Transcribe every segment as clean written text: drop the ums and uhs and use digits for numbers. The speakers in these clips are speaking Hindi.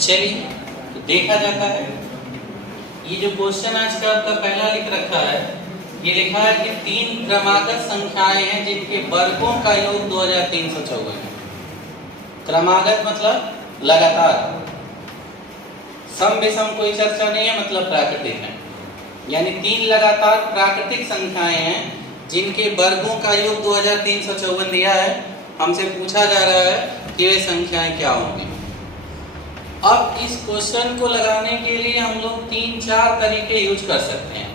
चलिए तो देखा जाता है। ये जो क्वेश्चन आज का आपका पहला लिख रखा है, ये लिखा है कि 3 क्रमागत संख्याएं हैं जिनके वर्गों का योग 2354 है। क्रमागत मतलब लगातार, सम विषम कोई चर्चा नहीं है, मतलब प्राकृतिक है। यानी 3 लगातार प्राकृतिक संख्याएं हैं जिनके वर्गों का योग 2354 दिया है। हमसे पूछा जा रहा है कि वे संख्याएं क्या होंगी। अब इस क्वेश्चन को लगाने के लिए हम लोग 3-4 तरीके यूज कर सकते हैं,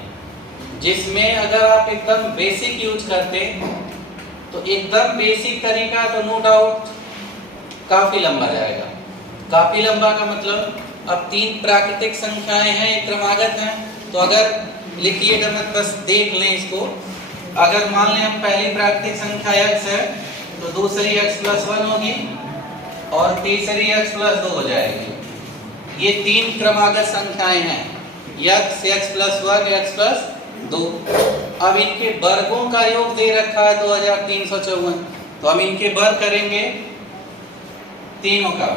जिसमें अगर आप एकदम बेसिक यूज करते तो एकदम बेसिक तरीका तो नो डाउट काफी लंबा जाएगा। काफी लंबा का मतलब अब 3 प्राकृतिक संख्याएं हैं, एक क्रमागत हैं, तो अगर लिखिएगा मत, बस देख लें इसको। अगर मान लें हम पहली प्राकृतिक संख्या x है तो दूसरी x + 1 होगी और तीसरी x + 2 हो जाएगी। ये 3 क्रमागत संख्याएं हैं, x + 1 x + 2। अब इनके वर्गों का योग दे रखा है 2354, तो हम इनके वर्ग करेंगे तीनों का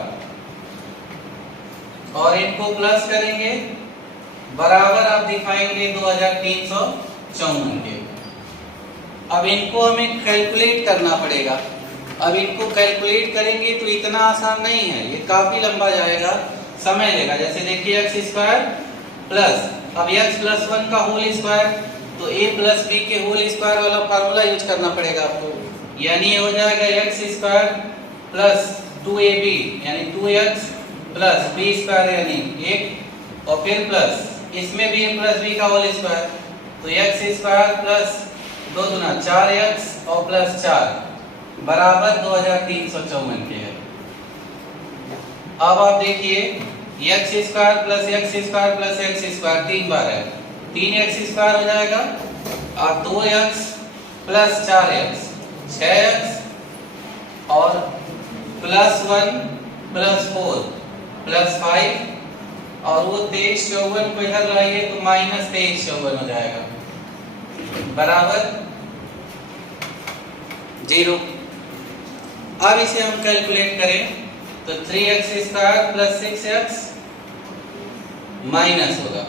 और इनको प्लस करेंगे, बराबर आप दिखाएंगे 2354 के। अब इनको हमें कैलकुलेट करना पड़ेगा। अब इनको कैलकुलेट करेंगे तो इतना आसान नहीं है, ये काफी लंबा जाएगा, समय लेगा। जैसे देखिए x² प्लस, अब x + 1 का होल स्क्वायर, तो a + b के होल स्क्वायर वाला फार्मूला यूज करना पड़ेगा आपको। यानी ये हो जाएगा x² प्लस 2ab यानी 2x प्लस b² यानी 1, और फिर प्लस इसमें भी a + b का होल स्क्वायर, तो x² प्लस 2 दूना 4x और प्लस 4 बराबर 2354 के है। अब आप देखिए x² plus x² plus x² 3 बार है, 3x² हो जाएगा और 2x प्लस 4x 6x और प्लस 1 प्लस 4 प्लस 5 और वो 2354 को इधर लाइए तो माइनस 2354 हो जाएगा बराबर 0। अब इसे हम कैलकुलेट करें तो 3x² प्लस 6x माइनस होगा,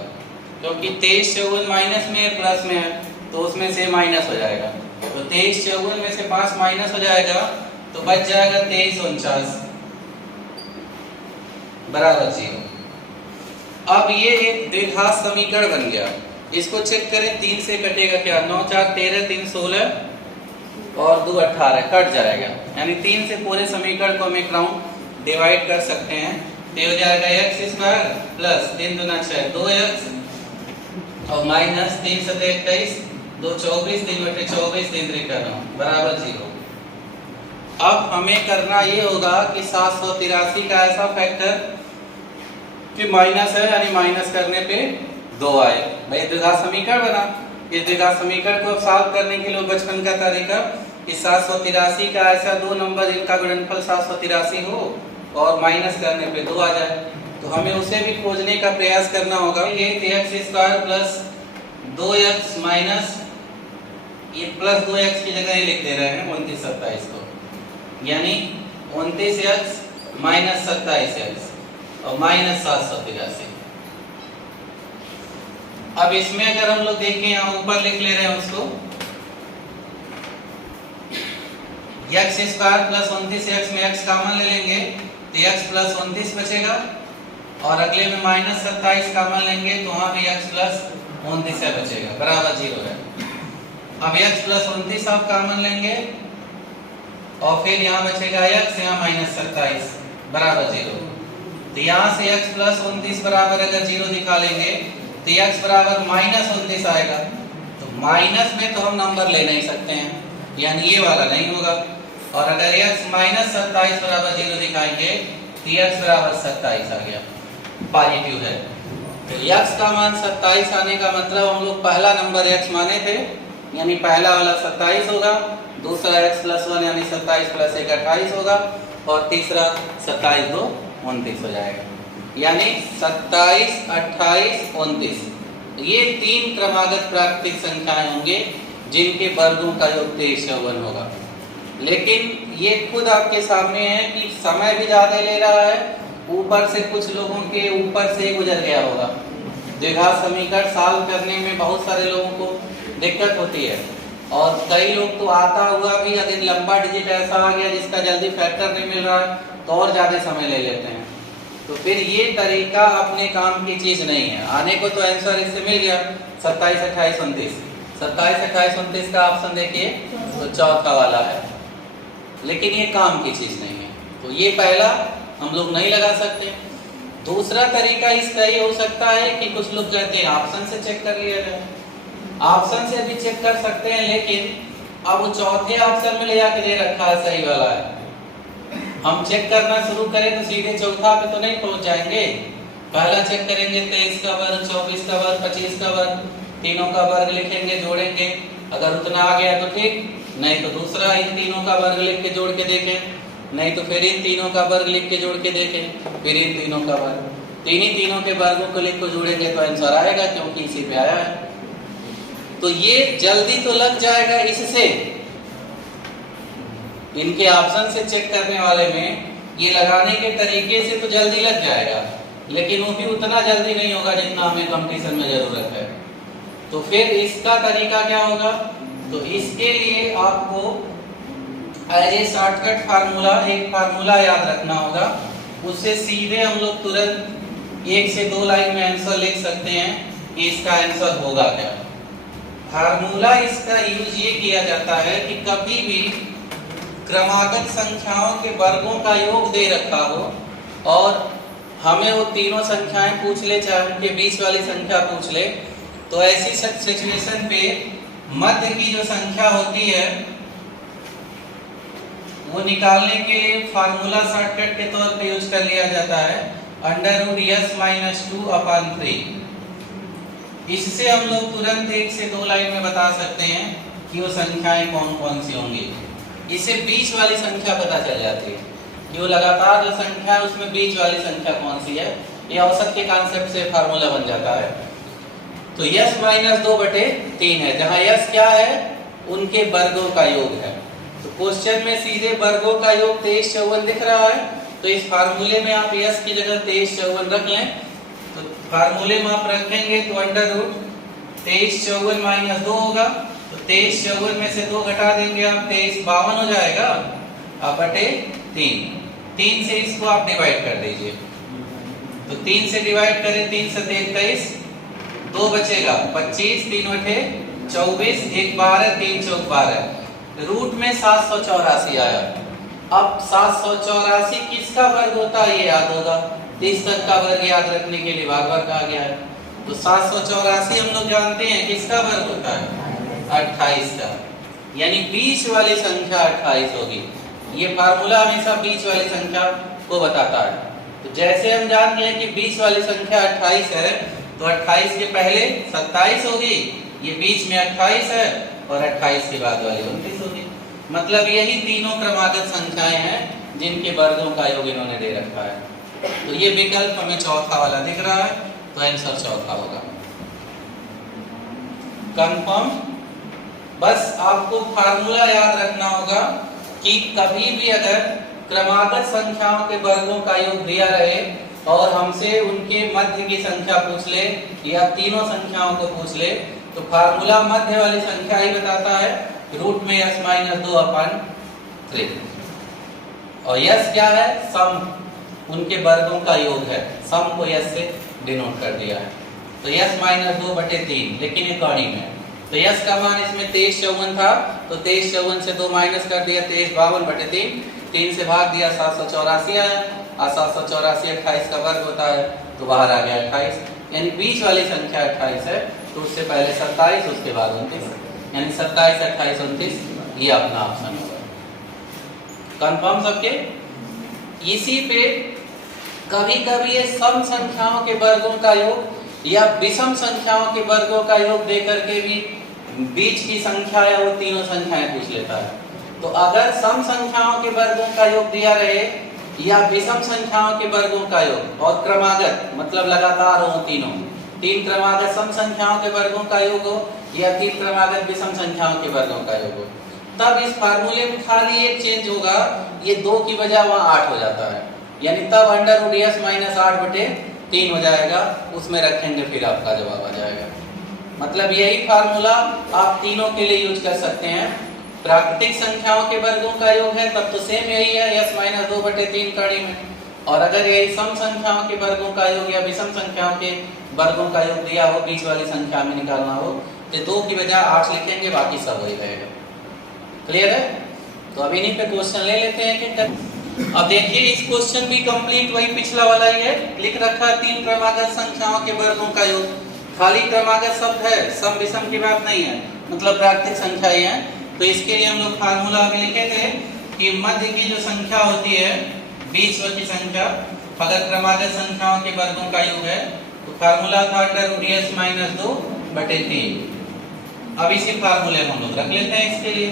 क्योंकि 2354 माइनस में है प्लस में है, तो उसमें से माइनस हो जाएगा। तो 2354 में से 5 माइनस हो जाएगा तो बच जाएगा 2349 बराबर 0। अब ये एक द्विघात समीकरण बन गया। इसको चेक करें, 3 से कटेगा क्या, 9 4 13 3 16 और 2 18 कट जाएगा। यानी 3 से पूरे समीकरण को हम एक राउंड डिवाइड कर सकते हैं, तो हो जाएगा x² प्लस 3 दूना 6 2x और माइनस 3 7 21 2 24 3 बटे 24 3 3 बराबर 0। अब हमें करना ये होगा कि 783 का ऐसा फैक्टर कि माइनस है, यानी माइनस करने पे 2 आए। भाई द्विघात समीकरण बना। इस द्विघात समीकरण को सॉल्व करने के लिए बचपन का तरीका कि 783 का ऐसा 2 नंबर जिनका गुणनफल 783 हो और माइनस करने पे 2 आ जाए, तो हमें उसे भी खोजने का प्रयास करना होगा। ये x² प्लस 2x माइनस ये प्लस 2x की जगह ये लिख दे रहे हैं 29 27 को, यानी 29x माइनस 27x और माइनस 783। अब इसमें अगर हम लोग देखें, यहाँ ऊपर लिख ले रहे हैं उसको, x² प्लस 29x में x कॉमन ले लेंगे तो x प्लस 29 बचेगा और अगले में माइनस 27 कॉमन लेंगे तो वहां भी x प्लस 29 बचेगा बराबर 0 है। अब x प्लस 29 आप कॉमन लेंगे और फिर यहाँ बचेगा x, यहाँ माइनस 27 बराबर 0। तो यहाँ से x प्लस 29 बराबर अगर 0 दिखा लेंगे तो x बराबर माइनस 29 आएगा। तो माइनस में तो हम नंबर ले नहीं सकते हैं, यानी ये वाला नहीं होगा। और अगर x माइनस 27 बराबर 0 दिखाएंगे तो x बराबर 27 आ गया, पॉजिटिव है। तो x का मान 27 आने का मतलब हम लोग पहला नंबर x माने थे, यानी पहला वाला 27 होगा, दूसरा x + 1 यानी 27 + 1 28 होगा और तीसरा 27 2 29 हो जाएगा। यानी 27 28 29 ये 3 क्रमागत प्राकृतिक संख्याएं होंगे जिनके वर्गों का योग 2354 होगा। लेकिन ये खुद आपके सामने है कि समय भी ज्यादा ले रहा है ऊपर से कुछ लोगों के ऊपर से ही गुजर गया होगा। द्विघात समीकरण सॉल्व करने में बहुत सारे लोगों को दिक्कत होती है, और कई लोग तो आता हुआ भी अगर लंबा डिजिट ऐसा आ गया जिसका जल्दी फैक्टर नहीं मिल रहा तो और ज़्यादा समय ले लेते हैं। तो फिर ये तरीका अपने काम की चीज़ नहीं है। आने को तो आंसर इससे मिल गया 27, 28, 29। 27, 28, 29 का ऑप्शन देखिए तो चौथा वाला है, लेकिन ये काम की चीज़ नहीं है, तो ये पहला हम लोग नहीं लगा सकते। दूसरा तरीका इसका ये हो सकता है कि कुछ लोग कहते हैं ऑप्शन से चेक कर लिया जाए। ऑप्शन से भी चेक कर सकते हैं, लेकिन अब वो चौथे ऑप्शन में ले जाके दे रखा है सही वाला है, हम चेक करना शुरू करें तो सीधे चौथा पे तो नहीं पहुंच जाएंगे। पहला चेक करेंगे 23 का वर्ग, 24 का वर्ग, 25 का वर्ग, तीनों का वर्ग लिखेंगे, जोड़ेंगे, अगर उतना आ गया तो ठीक, नहीं तो दूसरा इन तीनों का वर्ग लिख के जोड़ के देखें, नहीं तो फिर इन तीनों का वर्ग लिख के जोड़ के देखें, फिर इन तीनों का वर्ग, तीनों के वर्गों को लिख के जोड़ेंगे तो आंसर आएगा, क्योंकि इसी पे आया है। तो ये जल्दी तो लग जाएगा इससे, इनके ऑप्शन से चेक करने वाले में ये लगाने के तरीके से तो जल्दी लग जाएगा, लेकिन वो भी उतना जल्दी नहीं होगा जितना हमें कंपटीशन में जरूरत है। तो फिर इसका तरीका क्या होगा, तो इसके लिए आपको एज ए शॉर्टकट फार्मूला एक फार्मूला याद रखना होगा, उससे सीधे हम लोग तुरंत 1 से 2 लाइन में आंसर लिख सकते हैं कि इसका आंसर होगा क्या। फार्मूला इसका यूज ये किया जाता है कि कभी भी क्रमागत संख्याओं के वर्गों का योग दे रखा हो और हमें वो तीनों संख्याएं पूछ ले, चाहे उनके बीच वाली संख्या पूछ ले, तो ऐसी सिचुएशन पे मध्य की जो संख्या होती है वो निकालने के लिए फार्मूला शॉर्टकट के तौर पे यूज कर लिया जाता है √(s-2/3)। इससे हम लोग तुरंत 1 से 2 लाइन में बता सकते हैं कि वो संख्याएं कौन कौन सी होंगी। इससे बीच वाली संख्या पता चल जाती है कि वो लगातार जो संख्या है उसमें बीच वाली संख्या कौन सी है। ये औसत के कॉन्सेप्ट से फार्मूला बन जाता है। तो s-2/3 है, जहां s क्या है, उनके वर्गों का योग है। तो क्वेश्चन में सीधे वर्गों का योग 2354 दिख रहा है, तो इस फार्मूले में आप s की जगह 2354 रख लें। तो फार्मूले में आप रखेंगे तो √2354 - 2 होगा, तो 2354 में से 2 घटा देंगे आप, 2352 हो जाएगा, अब बटे 3 से इसको आप डिवाइड कर दीजिए। तो 3 से डिवाइड करें, 3 से 23, 2 बचेगा 25, 3 बटे 24, 1 12, 3 चौक 12, रूट में 784 आया। अब 784 किसका वर्ग होता है ये याद होगा, 30 तक का वर्ग याद रखने के लिए बार-बार कहा गया है। तो 784 हम लोग जानते हैं किसका वर्ग होता है, 28 का, यानी बीच वाली संख्या 28 होगी। ये फार्मूला हमेशा बीच वाली संख्या को बताता है। तो जैसे हम जानते हैं कि बीच वाली संख्या 28 है, तो 28 के पहले 27 होगी, ये बीच में 28 है, और 28 के बाद वाली 29 होगी। मतलब यही तीनों क्रमागत संख्याएं हैं जिनके वर्गों का योग इन्होंने दे रखा है। तो ये विकल्प हमें चौथा वाला दिख रहा है, तो आंसर चौथा होगा। कंफर्म। बस आपको फार्मूला याद रखना होगा कि कभी भी अगर क्रमागत संख्याओं के वर्गों का योग दिया रहे और हमसे उनके मध्य की संख्या पूछ ले या तीनों संख्याओं को पूछ ले, तो फार्मूला मध्य वाली संख्या ही बताता है, रूट में s-2/3। और यस क्या है, सम, उनके वर्गों का योग है, सम को यस से डिनोट कर दिया है। तो s-2/3, लेकिन ये कड़ी में, तो यस का मान इसमें 2354 था, तो 2354 से 2 माइनस कर दिया, 2352/3, 3 से भाग दिया, 784 आया, और 784 28 का वर्ग होता है, तो बाहर आ गया 28, यानी बीच वाली संख्या 28 है, तो उससे पहले 27, उसके बाद 29, यानी 27, 28, 29 ये अपना ऑप्शन होगा। कंफर्म सबके। इसी पे कभी कभी ये सम संख्याओं के वर्गों का योग या विषम संख्याओं के वर्गों का योग दे करके भी बीच की संख्या या वो तीनों संख्याएं पूछ लेता है। तो अगर सम संख्याओं के वर्गों का योग दिया रहे या विषम संख्याओं के वर्गों का योग और क्रमागत मतलब लगातार हो, तीन क्रमागत सम संख्याओं के वर्गों का योग हो या 3 क्रमागत विषम संख्याओं के वर्गों का योग हो, तब इस फार्मूले में खाली एक चेंज होगा, ये 2 की बजाय वहां 8 हो जाता है। यानी तब अंडर रूट एस माइनस 8/3 हो जाएगा, उसमें रखेंगे फिर आपका जवाब आ जाएगा। मतलब यही फार्मूला आप तीनों के लिए यूज कर सकते हैं। प्राकृतिक संख्याओं के वर्गों का योग है तब तो सेम यही है, एस माइनस 2/3 कड़ी में। और अगर यही सम संख्याओं के वर्गों का योग या विषम संख्याओं के वर्गों का योग दिया हो, बीच वाली संख्या में निकालना हो, तो 2 की बजाय 8 लिखेंगे, बाकी सब वही रहेगा। क्लियर है? तो अब इन्हीं पे क्वेश्चन ले लेते हैं कि अब देखिए इस क्वेश्चन भी कंप्लीट वही पिछला वाला ही है। लिख रखा है 3 क्रमागत संख्याओं के वर्गों का योग। खाली क्रमागत शब्द है, सम विषम की बात नहीं है, मतलब प्राकृतिक संख्या ही है। तो इसके लिए हम लोग फार्मूला अभी लिखे थे कि मध्य की जो संख्या होती है, बीच की संख्या, अगर क्रमागत संख्याओं के वर्गों का योग है तो फार्मूला था अंडर रूट एस माइनस 2/3। अब इसी फार्मूले में हम लोग रख लेते हैं इसके लिए।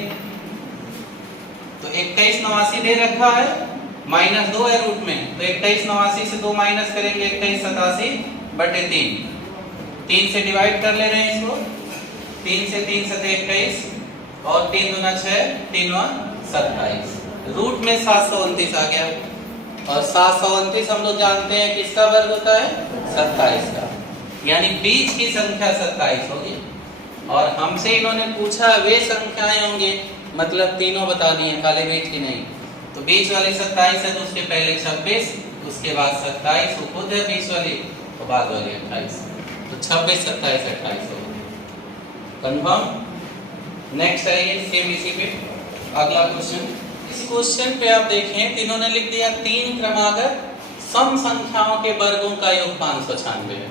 तो 2189 दे रखा है, -2 है रूट में, तो 2189 से 2 माइनस करेंगे, 2187/3। 3 से डिवाइड कर ले रहे हैं इसको, 3 से 3 7 21 और 3 दूना 6, 3 27। रूट में 729 आ गया। और 729 हम लोग जानते हैं किसका वर्ग होता है? 27 का। यानी बीच की संख्या 27 होगी। और हमसे इन्होंने पूछा वे संख्याएं होंगे, मतलब तीनों बता दिए, खाली बीच की नहीं। तो बीच वाली 27 है तो उसके पहले 26, उसके बाद 27, वो खुद है बीच वाली, तो बाद वाली 28। तो 26 27 28 हो गया। कंफर्म? नेक्स्ट है ये सेम इसी पे अगला क्वेश्चन। इस क्वेश्चन पे आप देखें तो इन्होंने लिख दिया 3 क्रमागत सम संख्याओं के वर्गों का योग 596 है।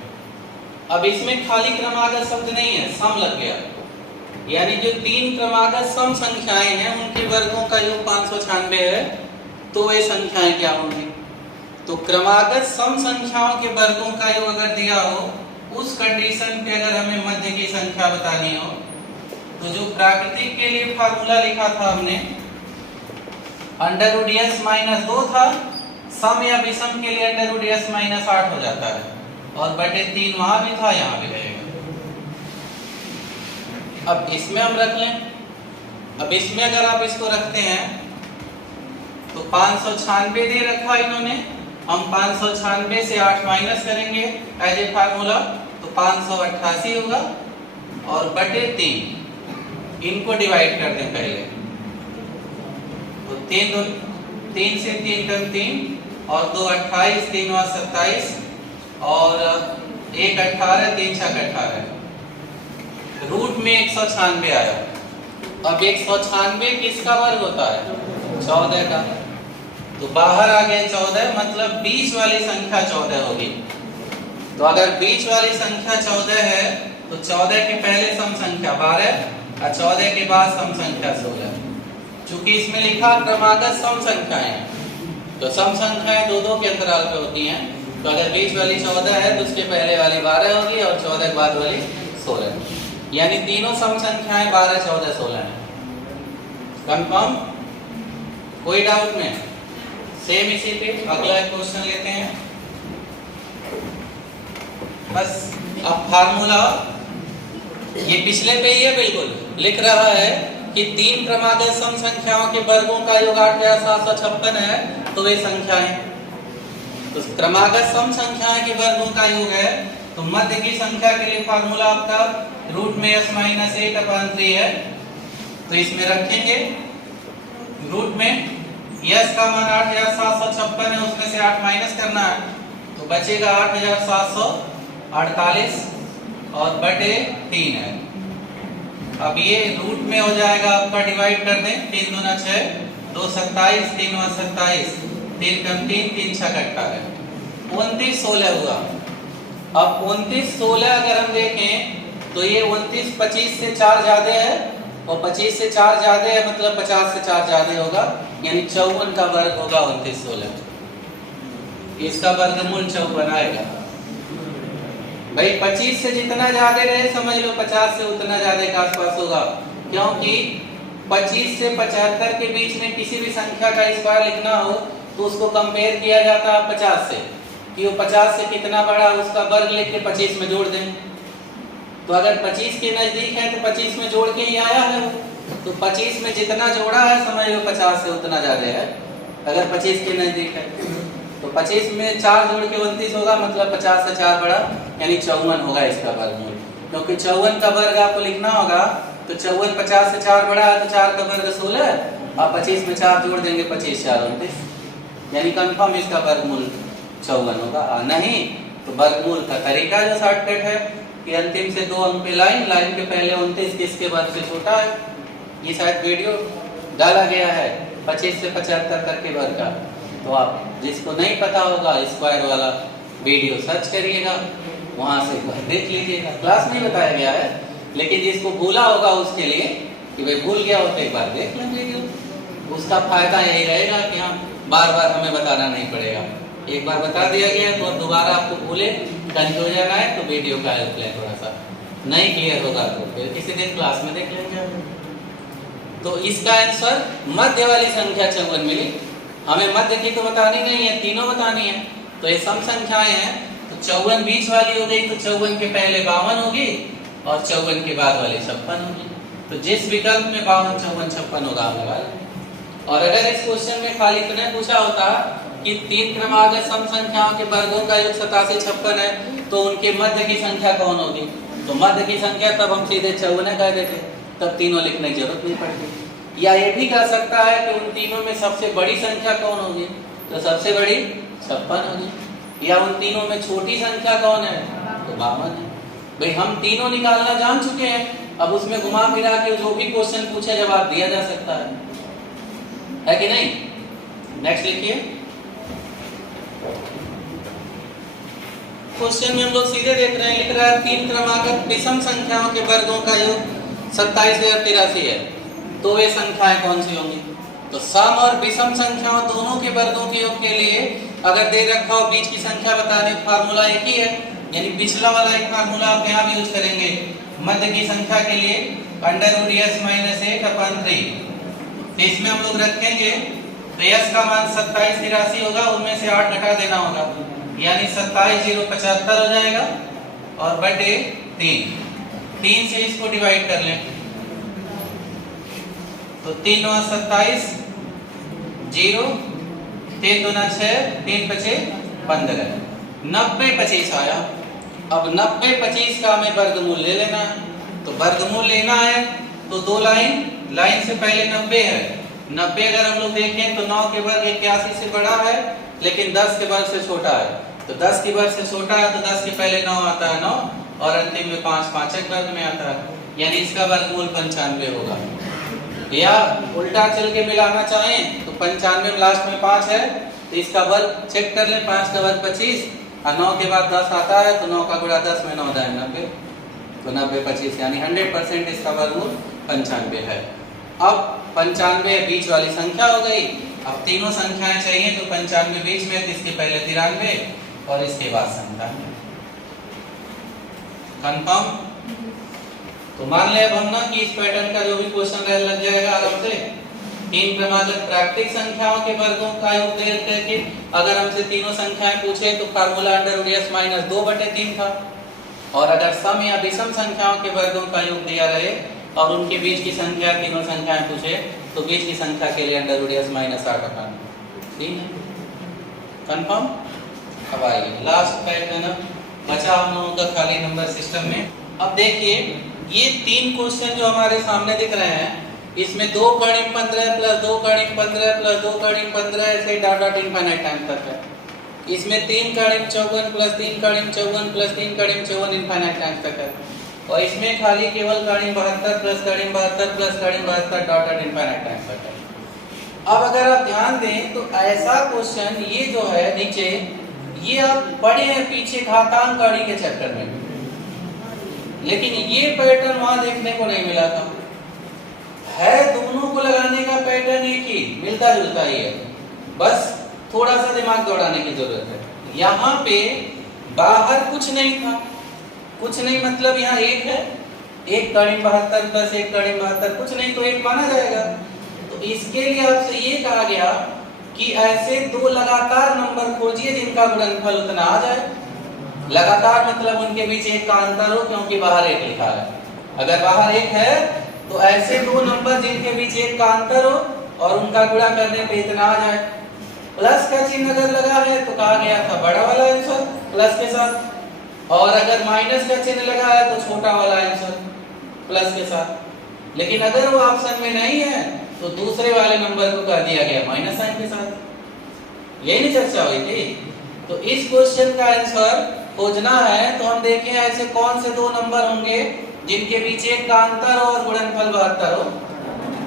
अब इसमें खाली क्रमागत शब्द नहीं है, सम लग गया। यानी जो 3 क्रमागत सम संख्याएं हैं उनके वर्गों का योग 596 है। तो वे संख्याएं क्या होंगी? तो क्रमागत सम संख्याओं के वर्गों का योग अगर दिया हो, उस कंडीशन पे अगर हमें मध्य की संख्या बतानी हो, तो जो प्राकृतिक के लिए फार्मूला लिखा था हमने, अंडर रूट एस माइनस 2 था, सम या विषम के लिए अंडर रूट एस माइनस 8 हो जाता है, और बटे 3 वहां भी था, यहाँ भी रहेगा। अब इसमें हम रख लें। अब इसमें अगर आप इसको रखते हैं तो 596 दे रखा इन्होंने, हम 596 से 8 माइनस करेंगे एज ए फार्मूला, तो 588 होगा, और बटे 3 इनको डिवाइड कर दें पहले। तो 3 से 3 कम 3 और 2 28, 3 और 27 और 1 18, 3 6 18। रूट में 196 आया। अब 196 किसका वर्ग होता है? 14 का। तो बाहर आ गए 14, मतलब बीच वाली संख्या 14 होगी। तो अगर बीच वाली संख्या 14 है तो 14 के पहले सम संख्या 12 और 14 के बाद सम संख्या 16। चूंकि इसमें लिखा क्रमागत सम संख्याएं, तो सम संख्याएं 2-2 के अंतराल पे होती हैं। तो अगर बीच वाली 14 है तो उसके पहले वाली 12 होगी और 14 के बाद वाली 16। यानी तीनों सम संख्याएं 12 14 16 है। कंफर्म? कोई डाउट में? सेम इसी पे अगला क्वेश्चन लेते हैं। बस अब फार्मूला ये पिछले पे ही है, बिल्कुल लिख रहा है कि 3 क्रमागत सम संख्याओं के वर्गों का योग 8756 है, तो वे संख्याएं, तो क्रमागत सम संख्याएं के वर्गों का योग है। तो मध्य की संख्या के लिए फार्मूला आपका रूट में s माइनस 8/3 है। तो इसमें रखेंगे, रूट में s का मान 8756 है, उसमें से 8 माइनस करना है, तो बचेगा 8748 और बटे 3 है। अब ये रूट में हो जाएगा आपका, डिवाइड कर दें, 3 दूना 6, 2 27, 3 और 27, 3 कम 3, 3 6 18, 29 16 हुआ। अब 29 16 अगर हम देखें तो ये 29 25 से 4 ज्यादा है, और 25 से 4 ज्यादा है मतलब 50 से 4 ज्यादा होगा, यानी 54 का वर्ग होगा 29 16। इसका वर्गमूल 54 आएगा। भाई 25 से जितना ज्यादा रहे समझ लो 50 से उतना ज्यादा के आसपास होगा, क्योंकि 25 से 75 के बीच में किसी भी संख्या का स्क्वायर लिखना हो तो उसको कंपेयर किया जाता है 50 से, कि वो 50 से कितना बड़ा, उसका वर्ग लेके 25 में जोड़ दें। तो अगर 25 के नजदीक है तो 25 में जोड़ के ही आया है वो, तो 25 में जितना जोड़ा है समझ लो 50 से उतना ज्यादा है, अगर 25 के नजदीक है। तो 25 में 4 जोड़ के 29 होगा, मतलब 50 से 4 बड़ा यानी 54 होगा इसका वर्गमूल। क्योंकि 54 का वर्ग आपको लिखना होगा, तो 54 50 से 4 बड़ा है, तो 4 का वर्ग 16, अब 25 में 4 जोड़ देंगे, 25 4 29, यानी कंफर्म इसका वर्गमूल 54 होगा। नहीं तो वर्गमूल का तरीका जो शॉर्टकट है कि अंतिम से 2 अंक पे लाइन, लाइन के पहले 29 किसके वर्ग से छोटा है, ये शायद वीडियो डाला गया है 25 से 75 तक के वर्ग का। तो आप जिसको नहीं पता होगा स्क्वायर वाला वीडियो सर्च करिएगा, वहां से देख लीजिएगा, क्लास नहीं बताया गया है, लेकिन जिसको भूला होगा उसके लिए कि भाई भूल गया हो तो एक बार देख लें वीडियो, उसका फायदा यही रहेगा कि हम बार बार हमें बताना नहीं पड़ेगा, एक बार बता दिया गया तो दोबारा आपको भूले कंफ्यूजन आए तो वीडियो का हेल्प लें, थोड़ा सा नहीं क्लियर होगा तो फिर किसी दिन क्लास में देख लेंगे। तो इसका आंसर मध्य वाली संख्या 54 मिली। हमें मध्य की तो बतानी नहीं है, तीनों बतानी है। तो ये सम संख्याएं हैं, तो 54 बीच वाली हो गई, तो 54 के पहले 52 होगी और 54 के बाद वाली 56 होगी। तो जिस विकल्प में 52 54 56 होगा हम लगा लेंगे। और अगर इस क्वेश्चन में खाली इतना पूछा होता कि 3 क्रमागत सम संख्याओं के वर्गों का योग 87 56 है, तो उनके मध्य की संख्या कौन होगी, तो मध्य की संख्या तब हम सीधे 54 कह देते, तब तीनों लिखने की जरूरत नहीं पड़ती। या ये भी कह सकता है कि उन तीनों में सबसे बड़ी संख्या कौन होगी, तो सबसे बड़ी 56 होगी। या उन तीनों में छोटी संख्या कौन है, तो 52 है। भाई हम तीनों निकालना जान चुके हैं, अब उसमें घुमा फिरा के जो भी क्वेश्चन पूछे जवाब दिया जा सकता है कि नहीं। नेक्स्ट लिखिए, क्वेश्चन में हम लोग सीधे देख रहे हैं, लिख रहा है 3 क्रमागत विषम संख्याओं के वर्गों का योग 27 या 83 है, तो वे संख्याएं कौन सी होंगी। तो सम और विषम संख्याओं दोनों के वर्गों के योग के लिए अगर दे रखा हो बीच की संख्या बताने, फार्मूला एक ही है, यानी पिछला वाला एक फार्मूला आप यहाँ भी यूज करेंगे। मध्य की संख्या के लिए √(s-1/3), तो इसमें हम लोग रखेंगे तो s का मान 27 83 होगा, उनमें से 8 घटा देना होगा, यानी 27 0 75 हो जाएगा और बटे 3 से इसको डिवाइड कर लें, तो 3 9 27 0 3 2 6 3 5 15 90 25 आया। अब 90 25 का हमें वर्गमूल ले लेना है, तो वर्गमूल लेना है तो 2 लाइन से पहले 90 है, 90 अगर हम लोग देखें तो 9 के वर्ग 81 से बड़ा है, लेकिन 10 के वर्ग से छोटा है, तो 10 के वर्ग से छोटा है तो 10 के पहले 9 आता है 9 और अंतिम में 5 5 एक वर्ग में आता है, यानी इसका वर्गमूल 95 होगा। या उल्टा चल के मिलाना चाहें तो 95 में लास्ट में 5 है, तो इसका वर्ग चेक कर लें, 5 का वर्ग 25 और 9 के बाद 10 आता है, तो 9 का गुणा 10 में 9 दाएं 90, तो 90 25 यानी 100% इसका वर्गमूल 95 है। अब 95 बीच वाली संख्या हो गई। अब तीनों संख्याएं चाहिए, तो 95 बीच में, इसके पहले 93 और इसके बाद 97। कंफर्म। तो मान ले अब हम ना कि इस पैटर्न का जो भी क्वेश्चन रह लग जाएगा आराम से। 3 क्रमागत प्राकृतिक संख्याओं के वर्गों का योग दे करके अगर हमसे तीनों संख्याएं पूछे तो फार्मूला √(s-2/3 था, और अगर सम या विषम संख्याओं के वर्गों का योग दिया रहे और उनके बीच की संख्या तीनों संख्याएं पूछे तो बीच की संख्या के लिए √(s-8) हटाना। ठीक है, कंफर्म। अब आइए लास्ट पैटर्न बचा हम लोगों का खाली नंबर सिस्टम में। अब देखिए ये 3 क्वेश्चन जो हमारे सामने दिख रहे हैं, इसमें 2 कर्ण 15 प्लस 2 कर्ण 15 प्लस 2 कर्ण 15 ऐसे डॉट इनफाइनाइट टाइम तक है। इसमें 3 कर्ण 54 प्लस 3 कर्ण 54 प्लस 3 कर्ण 54 इनफाइनाइट टाइम तक है, और इसमें खाली केवल कर्ण 72 प्लस कर्ण 72 प्लस कर्ण 72 डॉट इनफाइनाइट टाइम तक है। अब अगर आप ध्यान दें तो ऐसा क्वेश्चन ये जो है नीचे, ये आप पढ़े हैं पीछे घातांक कड़ी के चैप्टर में, लेकिन ये पैटर्न वहां देखने को नहीं मिला था। है दोनों को लगाने का पैटर्न एक ही, मिलता जुलता ही है, बस थोड़ा सा दिमाग दौड़ाने की जरूरत है। यहाँ पे बाहर कुछ नहीं था, कुछ नहीं मतलब यहाँ एक है, 1 कर्ण 72 प्लस 1 कर्ण 72 कुछ नहीं तो 1 माना जाएगा। तो इसके लिए आपसे ये कहा गया कि ऐसे 2 लगातार नंबर खोजिए जिनका गुणनफल उतना आ जाए। लगातार मतलब उनके बीच 1 का अंतर हो, क्योंकि बाहर 1 लिखा है। अगर बाहर 1 है तो ऐसे 2 नंबर जिनके बीच 1 का अंतर हो और उनका गुणा करने पे इतना आ जाए। प्लस का चिन्ह अगर लगा है तो कहा गया था बड़ा वाला आंसर प्लस के साथ, और अगर माइनस का चिन्ह लगा है तो छोटा वाला आंसर प्लस के साथ। लेकिन अगर वो ऑप्शन में नहीं है तो दूसरे वाले नंबर को कर दिया गया माइनस साइन के साथ। यही नहीं चर्चा हुई थी। तो इस क्वेश्चन का आंसर खोजना है तो हम देखें ऐसे कौन से दो नंबर होंगे जिनके बीच एक का अंतर हो और गुणनफल 72 हो।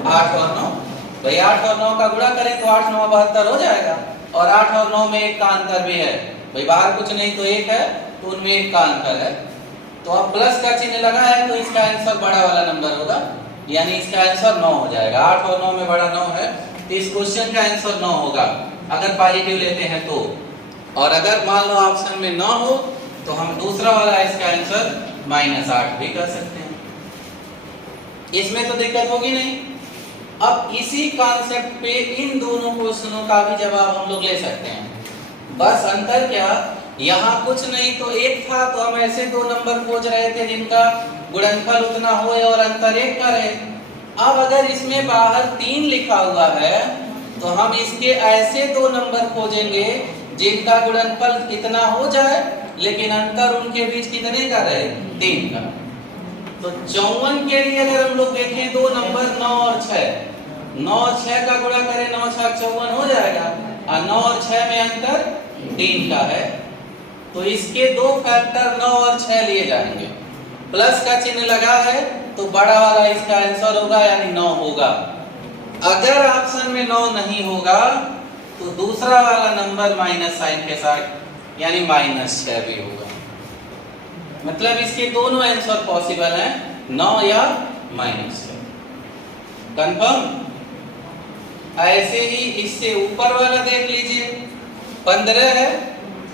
8 और 9, भाई 8 और 9 का गुणा करें तो 8 9 72 हो जाएगा, और 8 और 9 में एक का अंतर भी है, भाई बाहर कुछ नहीं तो एक है तो उनमें एक का अंतर है। तो अब प्लस का चिन्ह लगा है तो इसका आंसर बड़ा वाला नंबर होगा, यानी इसका आंसर 9 हो जाएगा। 8 और 9 में बड़ा 9 है तो इस क्वेश्चन का आंसर 9 होगा अगर पॉजिटिव लेते हैं तो। और अगर मान लो ऑप्शन में 9 हो तो हम दूसरा वाला इसका आंसर -8 भी कर सकते हैं, इसमें तो दिक्कत होगी नहीं। अब इसी कॉन्सेप्ट पे इन दोनों क्वेश्चनों का भी जवाब हम लोग ले सकते हैं। बस अंतर क्या, यहाँ कुछ नहीं तो एक था तो हम ऐसे दो नंबर खोज रहे थे जिनका गुणनफल उतना हो और अंतर एक का रहे। अब अगर इसमें बाहर 3 लिखा हुआ है तो हम इसके ऐसे दो नंबर खोजेंगे जिनका गुणनफल कितना हो जाए लेकिन अंतर उनके बीच कितने का रहे, 3 का। तो 54 के लिए अगर हम लोग देखें दो नंबर 9 और 6, 9 और 6 का गुणा करें 9 6 54 हो जाएगा, और 9 और 6 में अंतर 3 का है तो इसके दो फैक्टर 9 और 6 लिए जाएंगे। प्लस का चिन्ह लगा है तो बड़ा वाला इसका आंसर होगा यानी 9 होगा। अगर ऑप्शन में 9 नहीं होगा तो दूसरा वाला नंबर माइनस साइन के साथ यानी -6 भी होगा। मतलब इसके दोनों आंसर पॉसिबल हैं, 9 या -6। कंफर्म? ऐसे ही इससे ऊपर वाला देख लीजिए, 15 है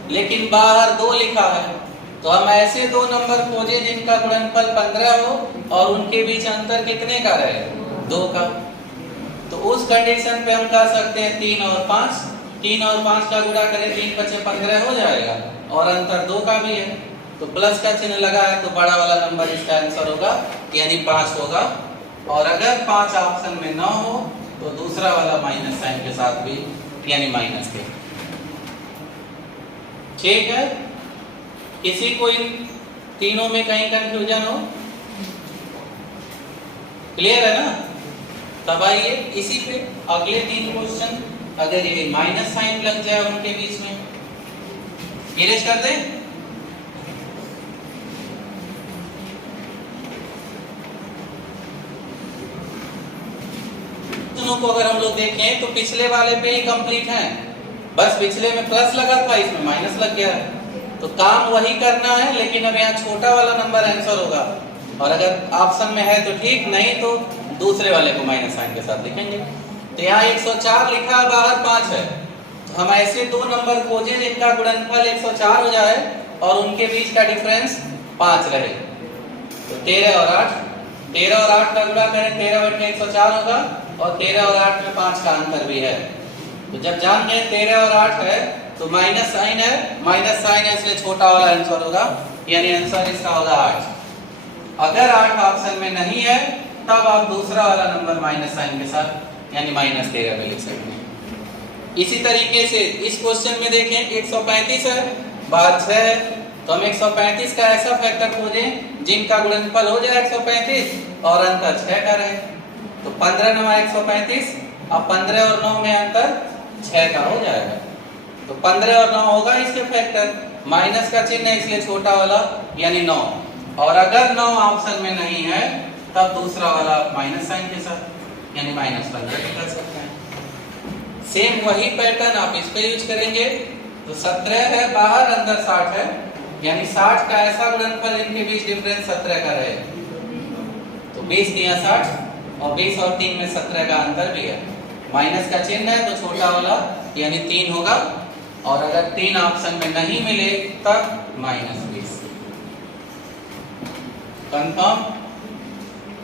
लेकिन बाहर 2 लिखा है तो हम ऐसे दो नंबर खोजे जिनका गुणनफल 15 हो और उनके बीच अंतर कितने का रहे, 2 का। तो उस कंडीशन पे हम कह सकते हैं 3 और 5, 3 और 5 का गुणा करें 3 × 15 हो जाएगा और अंतर 2 का भी है। तो प्लस का चिन्ह लगा है तो बड़ा वाला नंबर इसका आंसर होगा यानी 5 होगा। और अगर 5 ऑप्शन में 9 हो तो दूसरा वाला माइनस साइन के साथ भी यानी -के। ठीक है, किसी को इन तीनों में कहीं कंफ्यूजन हो? क्लियर है ना? तब आइए इसी पे अगले 3 क्वेश्चन, अगर ये माइनस साइन लग जाए उनके बीच में इरेज कर दें। को अगर हम लोग देखें तो पिछले वाले पे ही कंप्लीट है, बस पिछले में प्लस लगा था इसमें माइनस लग गया है। तो काम वही करना है लेकिन अब यहाँ छोटा वाला नंबर आंसर होगा, और अगर ऑप्शन में है तो ठीक, नहीं तो दूसरे वाले को माइनस साइन के साथ लिखेंगे। तो यहाँ 104 लिखा है, बाहर 5 है तो हम ऐसे दो नंबर खोजें जिनका गुणनफल 104 हो जाए और उनके बीच का डिफरेंस 5 रहे। तो 13 और 8, 13 और 8 का गुणा करें 13/104 होगा और 13 और 8 में 5 का अंतर भी है। तो जब जान गए 13 और 8 है तो माइनस साइन है, माइनस साइन है इसलिए छोटा वाला आंसर होगा यानी आंसर इसका होगा 8। अगर 8 ऑप्शन में नहीं है तब आप दूसरा वाला नंबर माइनस साइन के साथ यानी -13 में लिख सकते हैं। इसी तरीके से इस क्वेश्चन में देखें 135 है, बाहर 6 है तो हम 135 का ऐसा फैक्टर खोजें जिनका गुणनफल हो जाए 135 और अंतर 6 का रहे। तो 15 9 135, अब 15 और 9 में अंतर 6 का हो जाएगा। तो 15 और 9 होगा इसके फैक्टर, माइनस का चिन्ह है इसलिए छोटा वाला यानी 9। और अगर 9 ऑप्शन में नहीं है तब दूसरा वाला माइनस साइन के साथ यानी -15 कर सकते हैं। सेम वही पैटर्न आप इस पे यूज करेंगे। तो 17 है बाहर, अंदर 60 है यानी 60 का ऐसा गुणनफल इनके बीच डिफरेंस 17 का रहे। तो 20 दिया 60 और 20 और 3 में 17 का अंतर भी है, माइनस का चिन्ह है तो छोटा वाला यानी 3 होगा। और अगर 3 ऑप्शन में नहीं मिले तब -20। कंफर्म?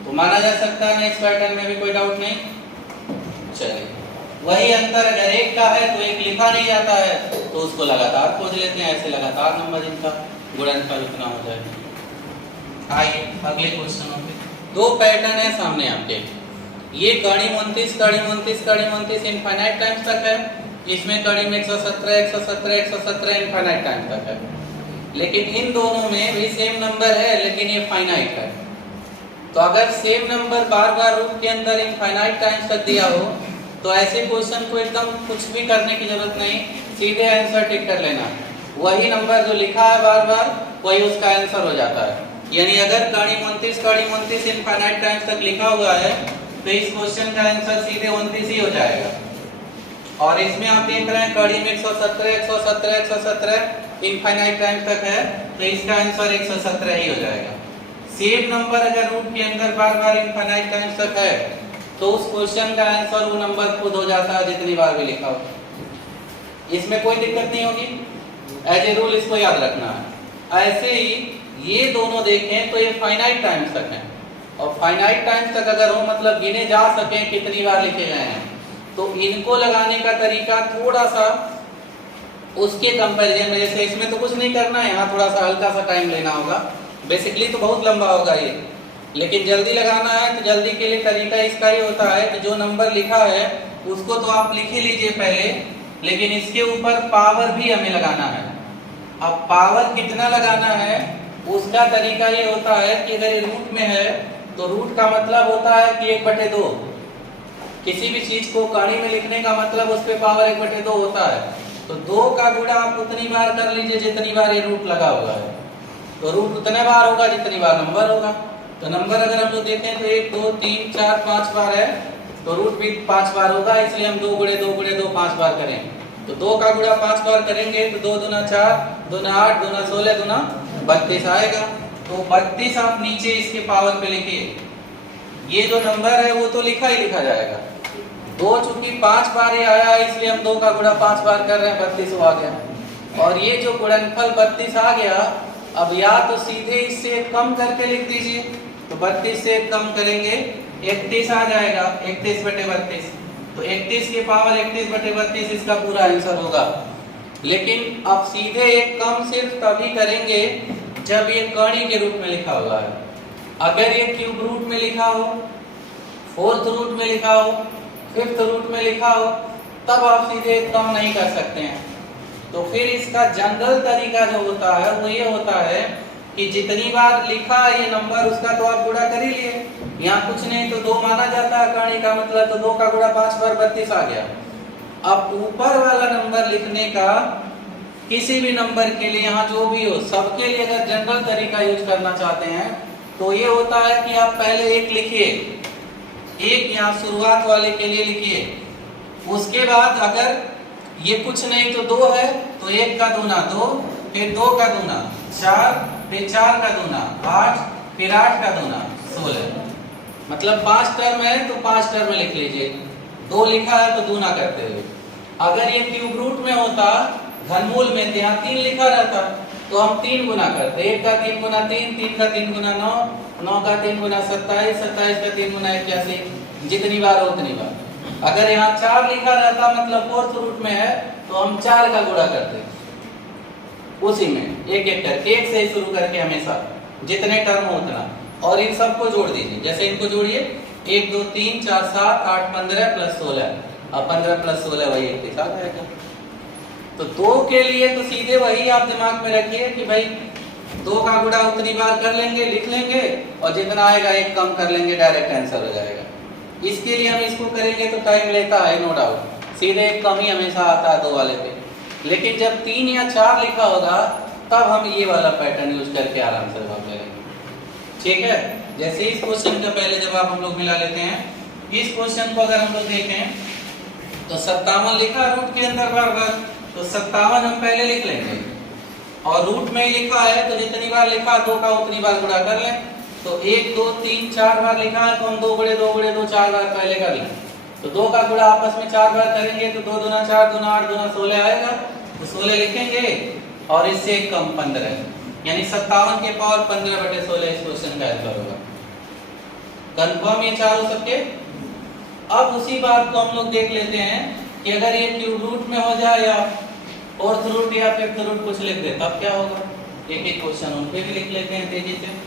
तो माना जा सकता है ना इस पैटर्न में भी कोई डाउट नहीं। चलिए, वही अंतर अगर 1 का है तो 1 लिखा नहीं जाता है तो उसको लगातार खोज लेते हैं, ऐसे लगातार नंबर जिनका गुणनफल उतना हो जाए। आइए अगले क्वेश्चन पे। 2 पैटर्न है सामने आपके, ये कड़ी 29 इनफाइनाइट टाइम्स तक है इसमें कड़ी में 117 117 117 इनफाइनाइट टाइम तक है। लेकिन इन दोनों में भी सेम नंबर है, लेकिन ये फाइनाइट है। तो अगर सेम नंबर बार बार रूट के अंदर इनफाइनाइट टाइम्स तक दिया हो तो ऐसे क्वेश्चन को एकदम कुछ भी करने की जरूरत नहीं, सीधे आंसर टिक कर लेना। वही नंबर जो लिखा है बार बार वही उसका आंसर हो जाता है। यानी अगर कड़ी 29 इनफाइनाइट टाइम्स तक लिखा हुआ है तो इस क्वेश्चन का आंसर सीधे 29 ही हो जाएगा। और इसमें आप देख रहे हैं कड़ी में 117 इनफाइनाइट टाइम्स तक है, तो इसका आंसर 117 ही हो जाएगा। सेम नंबर अगर रूट के अंदर बार बार इनफाइनाइट टाइम्स तक है तो उस क्वेश्चन का आंसर वो नंबर खुद हो जाता है जितनी बार भी लिखा हो। इसमें कोई दिक्कत नहीं होगी, एज ए रूल इसको याद रखना है। ऐसे ही ये दोनों देखें तो ये फाइनाइट टाइम्स तक है, और फाइनाइट टाइम्स तक अगर हो मतलब गिने जा सके कितनी बार लिखे गए हैं, तो इनको लगाने का तरीका थोड़ा सा उसके कंपैरिजन में, जैसे इसमें तो कुछ नहीं करना है, यहाँ थोड़ा सा हल्का सा टाइम लेना होगा। बेसिकली तो बहुत लंबा होगा ये, लेकिन जल्दी लगाना है तो जल्दी के लिए तरीका इसका ही होता है कि जो नंबर लिखा है उसको तो आप लिख ही लीजिए पहले, लेकिन इसके ऊपर पावर भी हमें लगाना है। अब पावर कितना लगाना है उसका तरीका ये होता है कि अगर ये रूट में है तो रूट का मतलब होता है कि 1/2। किसी भी चीज को कड़ी में लिखने का मतलब उस पे पावर 1/2 होता है। तो 2 का गुणा आप उतनी बार कर लीजिए जितनी बार ये रूट लगा हुआ है, तो रूट उतने बार होगा जितनी बार नंबर होगा। तो नंबर अगर हम लोग देखें तो 1 2 3 4 5 बार है, तो रूट भी 5 बार होगा, इसलिए हम 2 गुणे 2 गुणे 2 5 बार करें। तो 2 का गुणा 5 बार करेंगे तो 2 दूना 4 दूना 8 दूना 16 दूना 32 आएगा। तो 32 आप नीचे इसके पावर पे लिखिए। ये जो नंबर है वो तो लिखा ही लिखा जाएगा। 2 चूंकि 5 बार ही आया इसलिए हम 2 का गुणा 5 बार कर रहे हैं, 32 आ गया। और ये जो गुणनफल 32 आ गया, अब या तो सीधे इससे कम करके लिख दीजिए, तो 32 से कम करेंगे 31 आ जाएगा, 31/32। तो 31 की पावर 31/32 इसका पूरा आंसर होगा। लेकिन अब सीधे एक कम सिर्फ तभी करेंगे जब ये कड़ी के रूप में लिखा हुआ है। अगर ये क्यूब रूट में लिखा हो, फोर्थ रूट में लिखा हो, फिफ्थ रूट में लिखा हो, तब आप सीधे कम नहीं कर सकते हैं। तो फिर इसका जनरल तरीका जो होता है वो ये होता है कि जितनी बार लिखा ये नंबर उसका तो आप गुणा कर ही लिए, यहाँ कुछ नहीं तो 2 माना जाता है कड़ी का मतलब, तो 2 का गुणा 5 बार 32 आ गया। अब ऊपर वाला नंबर लिखने का किसी भी नंबर के लिए यहाँ जो भी हो सबके लिए अगर जनरल तरीका यूज करना चाहते हैं तो ये होता है कि आप पहले 1 लिखिए, 1 यहाँ शुरुआत वाले के लिए लिखिए। उसके बाद अगर ये कुछ नहीं तो 2 है तो 1 का दूना 2, फिर 2 का दूना 4, फिर 4 का दूना 8, फिर 8 का दूना 16। मतलब 5 टर्म है तो 5 टर्म लिख लीजिए, 2 लिखा है तो दूना करते हुए। अगर ये क्यूब रूट में होता घनमूल में, यहाँ 3 लिखा रहता तो हम 3 गुना करते, 1 का 3 गुना 3, 3 का 3 गुना 9, 9 का 3 गुना 27, 27 का 3 गुना 81, जितनी बार हो उतनी बार। अगर यहाँ 4 लिखा रहता मतलब फोर्थ रूट में है तो हम 4 का गुणा करते, उसी में एक एक करके, 1 से ही शुरू करके हमेशा जितने टर्म हो उतना, और इन सबको जोड़ दीजिए। जैसे इनको जोड़िए 1 2 3 4 7 8 15 प्लस 16, अब 15 प्लस 16 वही 31 आ जाएगा। तो 2 के लिए तो सीधे वही आप दिमाग में रखिए कि भाई 2 का गुणा उतनी बार कर लेंगे, लिख लेंगे, और जितना आएगा 1 कम कर लेंगे, डायरेक्ट आंसर हो जाएगा। इसके लिए हम इसको करेंगे तो टाइम लेता है नो डाउट, सीधे 1 कम ही हमेशा आता है 2 वाले पे। लेकिन जब 3 या 4 लिखा होगा तब हम ये वाला पैटर्न यूज करके आराम से जवाब लेंगे। ठीक है, जैसे इस क्वेश्चन का पहले जवाब हम लोग मिला लेते हैं। इस क्वेश्चन को अगर हम लोग देखें तो 57 लिखा रूट के अंदर बार बार, तो 57 हम पहले लिख लेंगे, और रूट में ही लिखा है तो जितनी बार लिखा 2 का उतनी बार गुणा कर लें। तो 1 2 3 4 बार लिखा है तो हम 2 गुणे 2 गुणे 2 4 बार पहले कर लें। तो 2 का गुणा आपस में 4 बार करेंगे तो 2 दूना 4 दूना 8 दूना 16 आएगा, तो 16 लिखेंगे, और इससे कम 15, यानी 57 के पावर 15/16 इस क्वेश्चन का आंसर होगा। कंफर्म ये चारों सबके। अब उसी बात को हम लोग देख लेते हैं कि अगर ये क्यूब रूट में हो जाए या फोर्थ रूट या फिफ्थ रूट कुछ लिख दे तब क्या होगा। एक एक क्वेश्चन उनके भी लिख लेते हैं तेजी से।